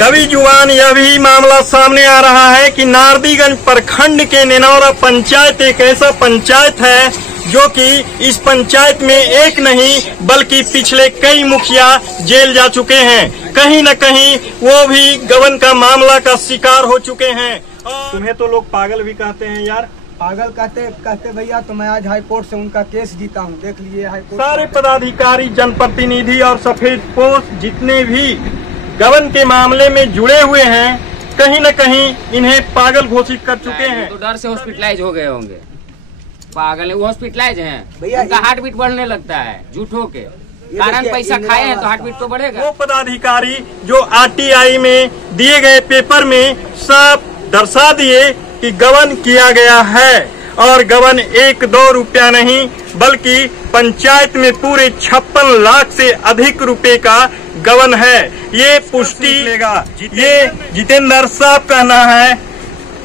कभी जुबान यह भी मामला सामने आ रहा है कि नारदीगंज प्रखंड के नेनौरा पंचायत एक ऐसा पंचायत है जो कि इस पंचायत में एक नहीं बल्कि पिछले कई मुखिया जेल जा चुके हैं। कहीं न कहीं वो भी गबन का मामला का शिकार हो चुके हैं। और तुम्हें तो लोग पागल भी कहते हैं यार। पागल कहते भैया, तो मैं आज हाई कोर्ट से उनका केस जीता हूँ। देख लीजिए हाई कोर्ट। सारे पदाधिकारी, जनप्रतिनिधि और सफेद पोस्ट जितने भी गबन के मामले में जुड़े हुए हैं, कहीं न कहीं इन्हें पागल घोषित कर चुके हैं। तो डर से हॉस्पिटलाइज हो गए होंगे। पागल है वो, हॉस्पिटलाइज हैं भैया। उनका हार्ट बीट बढ़ने लगता है झूठों के कारण। पैसा खाए हैं तो हार्ट बीट तो बढ़ेगा। वो पदाधिकारी जो आरटीआई में दिए गए पेपर में सब दर्शा दिए कि गबन किया गया है, और गबन 1-2 रुपया नहीं बल्कि पंचायत में पूरे 56 लाख से अधिक रुपए का गबन है। ये पुष्टि लेगा। ये जितेंद्र साहब कहना है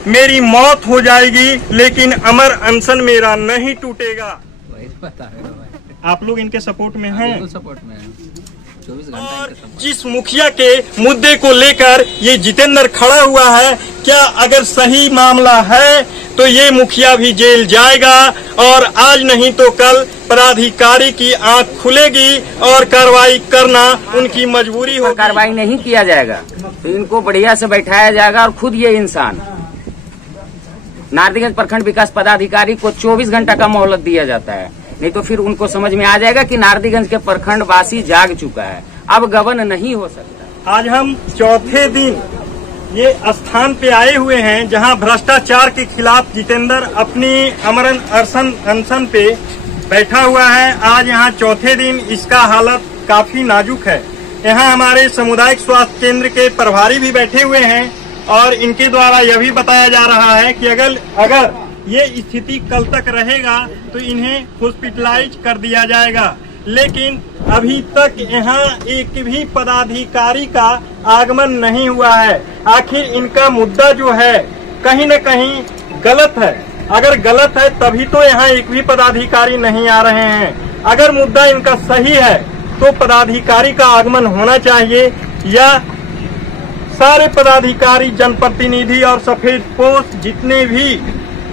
मेरी मौत हो जाएगी लेकिन अमर अनशन मेरा नहीं टूटेगा। आप लोग इनके सपोर्ट में हैं? सपोर्ट में 24 और जिस मुखिया के मुद्दे को लेकर ये जितेंद्र खड़ा हुआ है, क्या अगर सही मामला है तो ये मुखिया भी जेल जाएगा, और आज नहीं तो कल पदाधिकारी की आंख खुलेगी और कार्रवाई करना उनकी मजबूरी होगी। कार्रवाई नहीं किया जाएगा तो इनको बढ़िया से बैठाया जाएगा, और खुद ये इंसान नारदीगंज प्रखंड विकास पदाधिकारी को 24 घंटा का मोहलत दिया जाता है, नहीं तो फिर उनको समझ में आ जाएगा कि नारदीगंज के प्रखंड वासी जाग चुका है, अब गबन नहीं हो सकता। आज हम चौथे दिन ये स्थान पे आए हुए हैं जहां भ्रष्टाचार के खिलाफ जितेंद्र अपनी अमरन अनशन पे बैठा हुआ है। आज यहाँ चौथे दिन इसका हालत काफी नाजुक है। यहाँ हमारे सामुदायिक स्वास्थ्य केंद्र के प्रभारी भी बैठे हुए हैं, और इनके द्वारा यह भी बताया जा रहा है कि अगर ये स्थिति कल तक रहेगा तो इन्हें हॉस्पिटलाइज कर दिया जाएगा। लेकिन अभी तक यहाँ एक भी पदाधिकारी का आगमन नहीं हुआ है। आखिर इनका मुद्दा जो है कहीं न कहीं गलत है। अगर गलत है तभी तो यहाँ एक भी पदाधिकारी नहीं आ रहे हैं। अगर मुद्दा इनका सही है तो पदाधिकारी का आगमन होना चाहिए, या सारे पदाधिकारी, जनप्रतिनिधि और सफेद पोस्ट जितने भी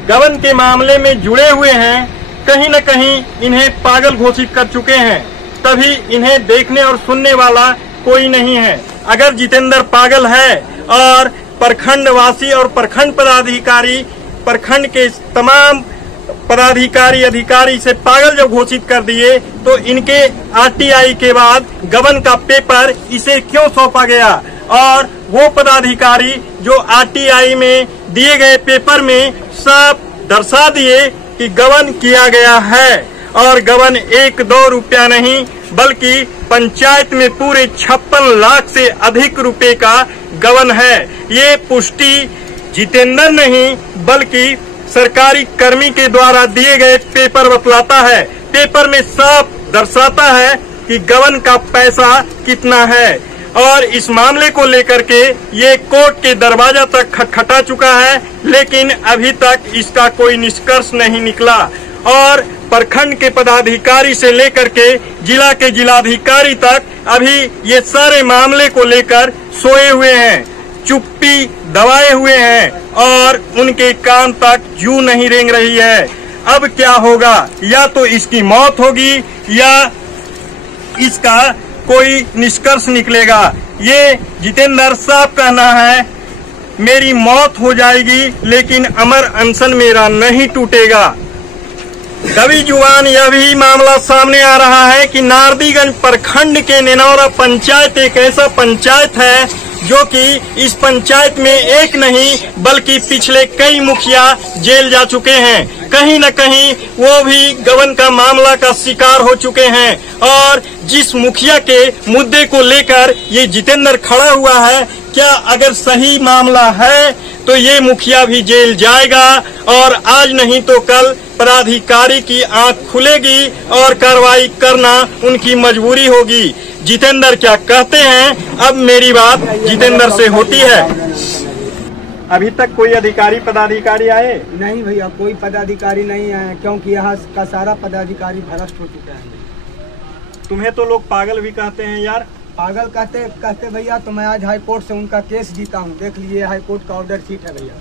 गबन के मामले में जुड़े हुए हैं, कहीं न कहीं इन्हें पागल घोषित कर चुके हैं। तभी इन्हें देखने और सुनने वाला कोई नहीं है। अगर जितेंद्र पागल है और प्रखंड वासी और प्रखंड पदाधिकारी, प्रखंड के तमाम पदाधिकारी अधिकारी से पागल जब घोषित कर दिए तो इनके आरटीआई के बाद गबन का पेपर इसे क्यों सौंपा गया, और वो पदाधिकारी जो आरटीआई में दिए गए पेपर में सब दर्शा दिए कि गबन किया गया है, और गबन 1-2 रुपया नहीं बल्कि पंचायत में पूरे 56 लाख से अधिक रुपए का गबन है। ये पुष्टि जितेंद्र नहीं बल्कि सरकारी कर्मी के द्वारा दिए गए पेपर बतलाता है। पेपर में साफ दर्शाता है कि गबन का पैसा कितना है, और इस मामले को लेकर के ये कोर्ट के दरवाजा तक खटखटा चुका है, लेकिन अभी तक इसका कोई निष्कर्ष नहीं निकला। और प्रखंड के पदाधिकारी से लेकर के जिला के जिलाधिकारी तक अभी ये सारे मामले को लेकर सोए हुए हैं, चुप्पी दबाए हुए हैं, और उनके कान तक जू नहीं रेंग रही है। अब क्या होगा, या तो इसकी मौत होगी या इसका कोई निष्कर्ष निकलेगा। ये जितेंद्र साहब कहना है मेरी मौत हो जाएगी लेकिन अमर अनशन मेरा नहीं टूटेगा। कभी जुबान यह भी मामला सामने आ रहा है कि नारदीगंज प्रखंड के नेनौरा पंचायत एक ऐसा पंचायत है जो कि इस पंचायत में एक नहीं बल्कि पिछले कई मुखिया जेल जा चुके हैं। कहीं न कहीं वो भी गबन का मामला का शिकार हो चुके हैं, और जिस मुखिया के मुद्दे को लेकर ये जितेंद्र खड़ा हुआ है, क्या अगर सही मामला है तो ये मुखिया भी जेल जाएगा, और आज नहीं तो कल पदाधिकारी की आंख खुलेगी और कार्रवाई करना उनकी मजबूरी होगी। जितेंद्र क्या कहते हैं, अब मेरी बात जितेंद्र से होती है। अभी तक कोई अधिकारी पदाधिकारी आए? नहीं भैया, कोई पदाधिकारी नहीं आए, क्योंकि यहाँ का सारा पदाधिकारी भ्रष्ट हो चुका है। तुम्हें तो लोग पागल भी कहते हैं यार। पागल कहते भैया, तो मैं आज हाई कोर्ट से उनका केस जीता हूँ। देख लीजिए, हाई कोर्ट का ऑर्डर शीट है भैया।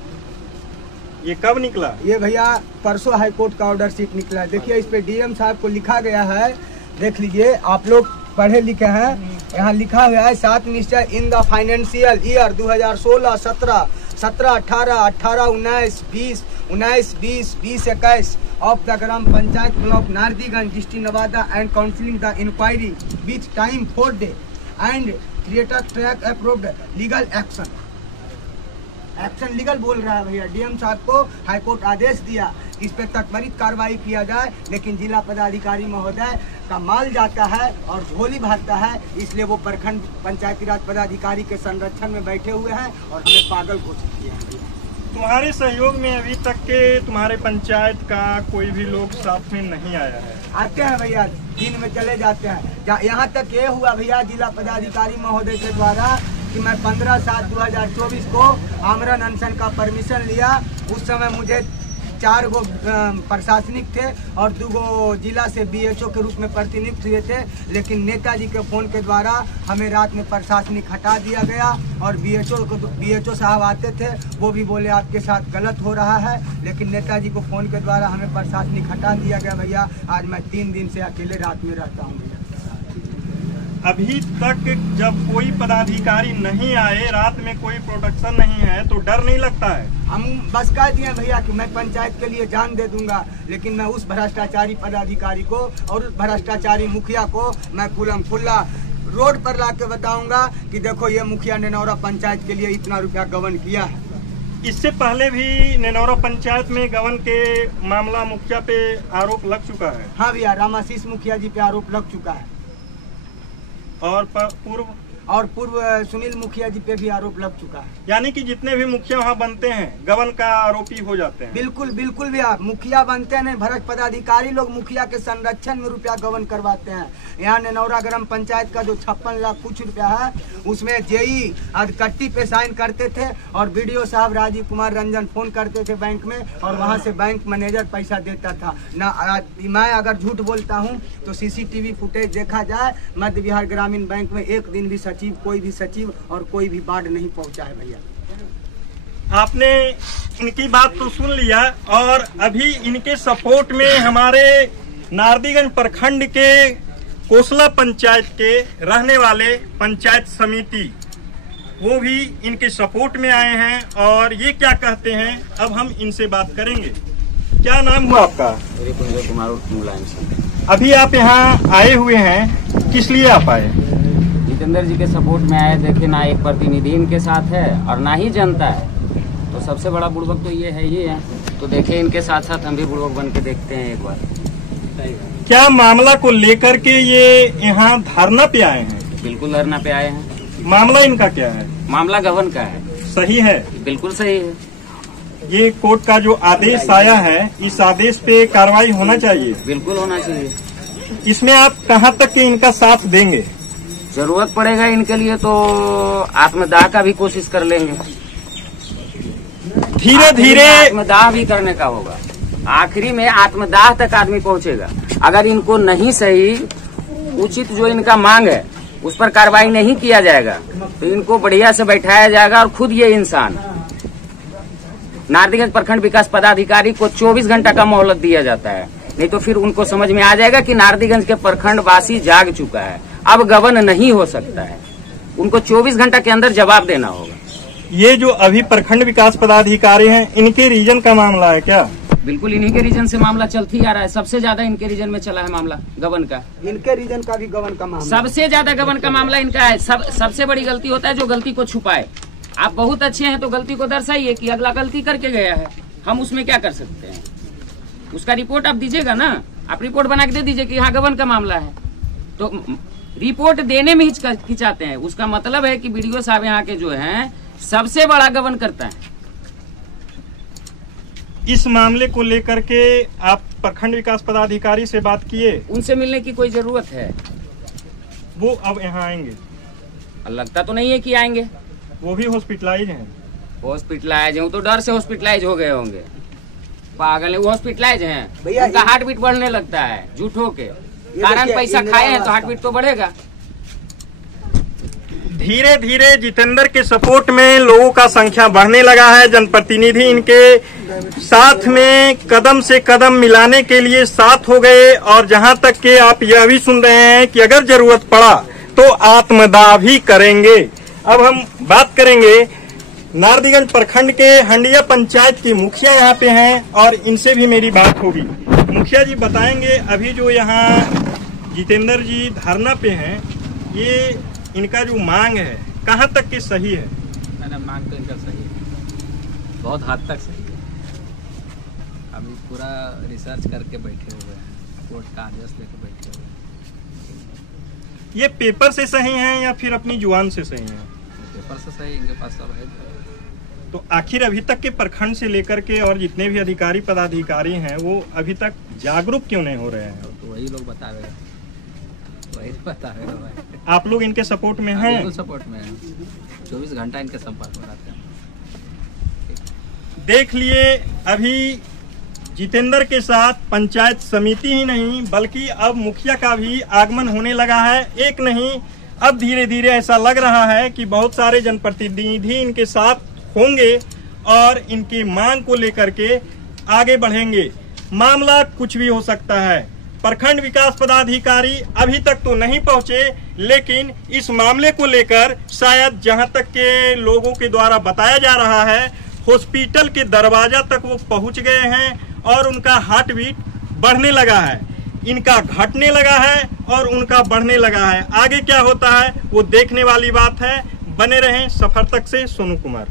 ये कब निकला? ये भैया परसों हाई कोर्ट का ऑर्डर शीट निकला है। देखिए, इस पे डीएम साहब को लिखा गया है, देख लीजिए, आप लोग पढ़े लिखे हैं। यहाँ लिखा हुआ है, 7 minister in the financial year 2016, 17, 18, 19, 20, 20, 21 of the gram panchayat block Nardiganj district Nawada and counselling the inquiry which time 4 day and creator track approved legal action legal बोल रहा है भैया। डीएम साहब को हाईकोर्ट आदेश दिया, इस पे त्वरित कार्रवाई किया जाए, लेकिन जिला पदाधिकारी महोदय का माल जाता है और झोली भागता है, इसलिए वो प्रखंड पंचायती राज पदाधिकारी के संरक्षण में बैठे हुए हैं और हमें पागल घोषित किया है। तुम्हारे सहयोग में अभी तक के तुम्हारे पंचायत का कोई भी लोग साथ में नहीं आया है? आते हैं भैया, दिन में चले जाते हैं। यहाँ तक ये हुआ भैया, जिला पदाधिकारी महोदय के द्वारा कि मैं 15/7/2024 को आमरण अनशन का परमिशन लिया। उस समय मुझे 4 गो प्रशासनिक थे और 2 गो जिला से बीएचओ के रूप में प्रतिनियुक्त हुए थे, लेकिन नेताजी के फोन के द्वारा हमें रात में प्रशासनिक हटा दिया गया और बीएचओ साहब आते थे, वो भी बोले आपके साथ गलत हो रहा है, लेकिन नेताजी को फोन के द्वारा हमें प्रशासनिक हटा दिया गया भैया। आज मैं 3 दिन से अकेले रात में रहता हूँ भैया। अभी तक जब कोई पदाधिकारी नहीं आए, रात में कोई प्रोडक्शन नहीं है, तो डर नहीं लगता है? हम बस कह दिए भैया कि मैं पंचायत के लिए जान दे दूंगा, लेकिन मैं उस भ्रष्टाचारी पदाधिकारी को और उस भ्रष्टाचारी मुखिया को मैं खुल्लम खुल्ला रोड पर ला के बताऊंगा कि देखो, ये मुखिया नेनौरा पंचायत के लिए इतना रुपया गबन किया है। इससे पहले भी नेनौरा पंचायत में गबन के मामला मुखिया पे आरोप लग चुका है? हाँ भैया, रामाशीष मुखिया जी पे आरोप लग चुका है और पूर्व सुनील मुखिया जी पे भी आरोप लग चुका है। यानी कि जितने भी मुखिया वहाँ बनते हैं गबन का आरोपी हो जाते हैं? बिल्कुल बिल्कुल भैया, मुखिया बनते हैं, भ्रष्ट पदाधिकारी लोग मुखिया के संरक्षण में रुपया गबन करवाते हैं। यहाँ नेनौरा ग्राम पंचायत का जो 56 लाख कुछ रुपया है, उसमें जेई अधकट्टी पे साइन करते थे और बीडीओ साहब राजीव कुमार रंजन फोन करते थे बैंक में और वहाँ से बैंक मैनेजर पैसा देता था ना। मैं अगर झूठ बोलता हूँ तो सीसीटीवी फुटेज देखा जाए, मध्य बिहार ग्रामीण बैंक में एक दिन भी कोई भी सचिव और कोई भी बाढ़ नहीं पहुंचा है भैया। आपने इनकी बात तो सुन लिया, और अभी इनके सपोर्ट में हमारे नारदीगंज प्रखंड के कोसला पंचायत के रहने वाले पंचायत समिति, वो भी इनके सपोर्ट में आए हैं और ये क्या कहते हैं अब हम इनसे बात करेंगे। क्या नाम हुआ आपका? कुमार मुलायम सिंह। अभी आप यहाँ आए हुए हैं, किस लिए आप आए? जितेंद्र जी के सपोर्ट में आए। देखिए, ना एक प्रतिनिधि इनके साथ है और ना ही जनता है, तो सबसे बड़ा बुड़बक तो ये है ही है। तो देखिए, इनके साथ साथ हम भी बुड़बक बन के देखते हैं एक बार। क्या मामला को लेकर के ये यहाँ धरना पे आए हैं? बिल्कुल धरना पे आए हैं। मामला इनका क्या है? मामला गबन का है। सही है? बिल्कुल सही है। ये कोर्ट का जो आदेश आया है, इस आदेश पे कार्रवाई होना चाहिए। बिल्कुल होना चाहिए। इसमें आप कहाँ तक के इनका साथ देंगे? जरूरत पड़ेगा इनके लिए तो आत्मदाह का भी कोशिश कर लेंगे। धीरे धीरे आत्मदाह भी करने का होगा। आखिरी में आत्मदाह तक आदमी पहुंचेगा। अगर इनको नहीं सही उचित जो इनका मांग है उस पर कार्रवाई नहीं किया जाएगा तो इनको बढ़िया से बैठाया जाएगा और खुद ये इंसान नारदीगंज प्रखंड विकास पदाधिकारी को 24 घंटा का मोहलत दिया जाता है, नहीं तो फिर उनको समझ में आ जाएगा कि नारदीगंज के प्रखंड वासी जाग चुका है, अब गबन नहीं हो सकता है। उनको 24 घंटा के अंदर जवाब देना होगा। ये जो अभी प्रखंड विकास पदाधिकारी हैं, इनके रीजन का मामला है क्या? बिल्कुल इन्हीं के रीजन से मामला चलती आ रहा है। सबसे ज्यादा इनके रीजन में चला है मामला गबन का। इनके रीजन का भी गबन का मामला, सबसे ज्यादा गबन का मामला इनका है। सबसे बड़ी गलती होता है जो गलती को छुपाए। आप बहुत अच्छे हैं तो गलती को दर्शाइए कि अगला गलती करके गया है, हम उसमें क्या कर सकते हैं। उसका रिपोर्ट आप दीजिएगा ना, आप रिपोर्ट बना के दे दीजिए कि हाँ गबन का मामला है। तो रिपोर्ट देने में हिचकिचाते हैं, उसका मतलब है कि बीडीओ साहब यहाँ के जो हैं सबसे बड़ा गबन करता है। इस मामले को लेकर के आप प्रखंड विकास पदाधिकारी से बात किए? उनसे मिलने की कोई जरूरत है? वो अब यहाँ आएंगे? लगता तो नहीं है कि आएंगे। वो भी हॉस्पिटलाइज हैं? हॉस्पिटलाइज है, वो तो डर से हॉस्पिटलाइज हो गए होंगे। पागल है, वो हॉस्पिटलाइज हैं। भैया उनका हार्ट बीट बढ़ने लगता है झूठों के कारण। पैसा खाए हैं तो हार्ट बीट तो बढ़ेगा। धीरे धीरे जितेंद्र के सपोर्ट में लोगों का संख्या बढ़ने लगा है। जनप्रतिनिधि इनके साथ में कदम से कदम मिलाने के लिए साथ हो गए, और जहां तक कि आप यह भी सुन रहे हैं कि अगर जरूरत पड़ा तो आत्मदाह भी करेंगे। अब हम बात करेंगे नारदीगंज प्रखंड के हंडिया पंचायत की मुखिया यहाँ पे हैं, और इनसे भी मेरी बात होगी। मुखिया जी बताएंगे, अभी जो यहाँ जितेंद्र जी धरना पे हैं, ये इनका जो मांग है कहाँ तक के सही है? मैंने मांग तो इनका सही है, बहुत हद तक सही है। अभी पूरा रिसर्च करके बैठे हुए हैं, कोर्ट का आदेश लेके बैठे हुए हैं। ये पेपर से सही हैं या फिर अपनी जुबान से सही हैं? पेपर से सही, इनके पास सब है। तो आखिर अभी तक के प्रखंड से लेकर के और जितने भी अधिकारी पदाधिकारी हैं वो अभी तक जागरूक क्यों नहीं हो रहे हैं? तो वही लोग बतावेगा, वही बतावेगा भाई। आप लोग इनके सपोर्ट में हैं? बिल्कुल सपोर्ट में है, 24 घंटा इनके संपर्क में रहते हैं। देख लिए, अभी जितेंद्र के साथ पंचायत समिति ही नहीं बल्कि अब मुखिया का भी आगमन होने लगा है। एक नहीं, अब धीरे धीरे ऐसा लग रहा है कि बहुत सारे जनप्रतिनिधि इनके साथ होंगे और इनकी मांग को लेकर के आगे बढ़ेंगे। मामला कुछ भी हो सकता है। प्रखंड विकास पदाधिकारी अभी तक तो नहीं पहुंचे, लेकिन इस मामले को लेकर शायद जहां तक के लोगों के द्वारा बताया जा रहा है, हॉस्पिटल के दरवाजा तक वो पहुंच गए हैं और उनका हार्ट बीट बढ़ने लगा है। इनका घटने लगा है और उनका बढ़ने लगा है। आगे क्या होता है वो देखने वाली बात है। बने रहें सफर तक से। सोनू कुमार।